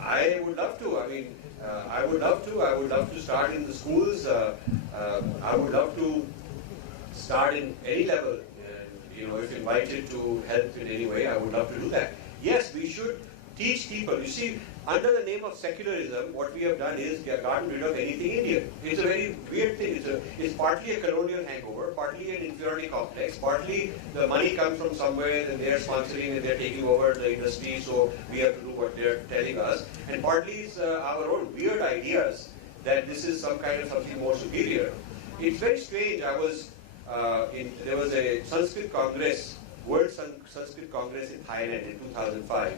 I would love to. I mean, I would love to. I would love to start in the schools. I would love to start in any level. If invited to help in any way, I would love to do that. Yes, we should teach people. You see, under the name of secularism, what we have done is we have gotten rid of anything Indian. It's a very weird thing. It's partly a colonial hangover, partly an inferiority complex, partly the money comes from somewhere and they're sponsoring and they're taking over the industry, so we have to do what they're telling us. And partly it's our own weird ideas that this is some kind of something more superior. It's very strange. There was a Sanskrit Congress, World Sanskrit Congress in Thailand in 2005,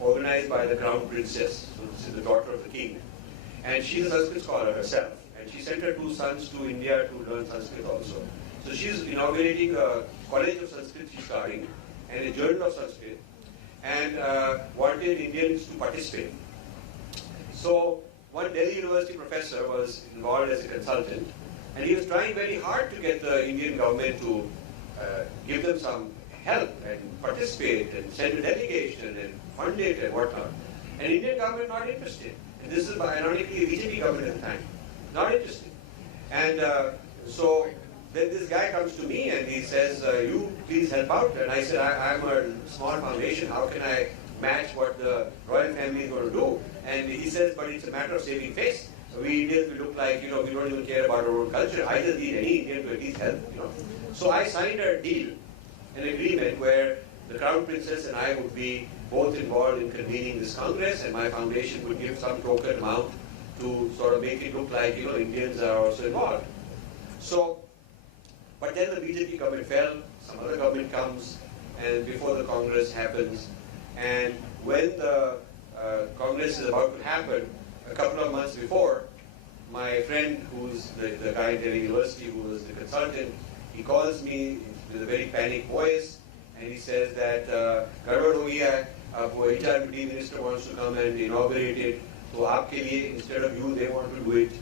organized by the Crown Princess, so this is the daughter of the king. And she's a Sanskrit scholar herself, and she sent her 2 sons to India to learn Sanskrit also. So she's inaugurating a college of Sanskrit she's starting, and a journal of Sanskrit, and wanted Indians to participate. So one Delhi University professor was involved as a consultant, and he was trying very hard to get the Indian government to give them some help and participate and send a delegation and fund it and whatnot. And Indian government not interested. And this is ironically the BJP government at the time. Not interested. And so then this guy comes to me and he says, you please help out. And I said, I'm a small foundation. How can I match what the royal family is going to do? And he says, but it's a matter of saving face. We Indians, we look like, we don't even care about our own culture. I just need any Indian to at least help, So I signed a deal, an agreement where the Crown Princess and I would be both involved in convening this Congress, and my foundation would give some token amount to sort of make it look like, Indians are also involved. So, but then the BJP government fell, some other government comes, and before the Congress happens, and when the Congress is about to happen, a couple of months before, my friend who's the guy at Delhi University who was the consultant, he calls me with a very panicked voice and he says that Garvad ho gaya hai, HRD minister wants to come and inaugurate it, so aapke liye, instead of you, they want to do it.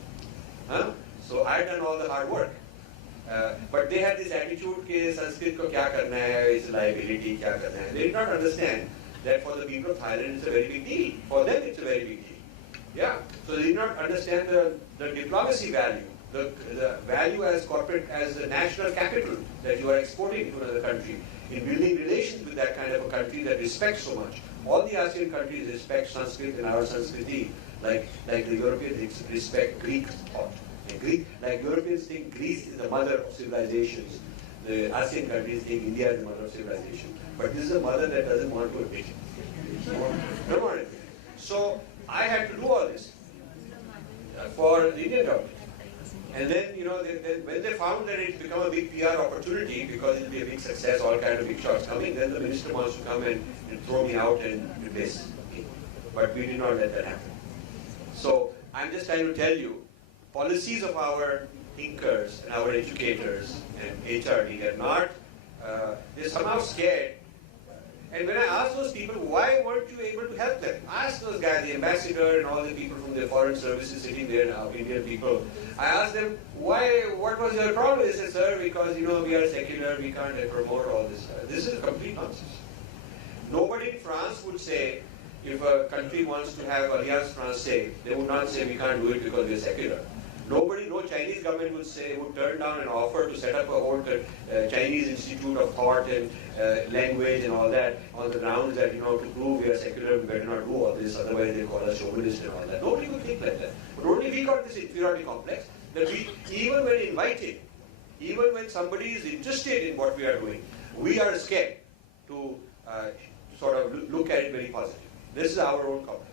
So I had done all the hard work. But they had this attitude that Sanskrit ko kya karna hai, it's a liability, kya karna hai. They did not understand that for the people of Thailand it's a very big deal. For them it's a very big deal. Yeah, so they did not understand the diplomacy value, the value as corporate, as a national capital that you are exporting to another country, in building relations with that kind of a country that respects so much. All the ASEAN countries respect Sanskrit and our Sanskriti, like the Europeans respect Greek thought. Like Europeans think Greece is the mother of civilizations, the ASEAN countries think India is the mother of civilization. But this is a mother that doesn't want to admit it. Don't want to admit it. So I had to do all this for the Indian government. And then, when they found that it's become a big PR opportunity because it'll be a big success, all kind of big shots coming, then the minister wants to come and throw me out and replace me. But we did not let that happen. So I'm just trying to tell you, policies of our thinkers and our educators and HRD are not, they're somehow scared. And when I asked those people, why weren't you able to help them? I asked those guys, the ambassador and all the people from the foreign services sitting there now, Indian people, I asked them, what was your problem? They said, sir, because we are secular, we can't promote all this. This is complete nonsense. Nobody in France would say, if a country wants to have Alliance Française, they would not say we can't do it because we are secular. No Chinese government would turn down an offer to set up a whole Chinese Institute of Thought and language and all that on the grounds that, to prove we are secular, we better not do all this, otherwise they call us chauvinist and all that. Nobody would think like that. But only we got this inferiority complex that we, even when invited, even when somebody is interested in what we are doing, we are scared to sort of look at it very positively. This is our own complex.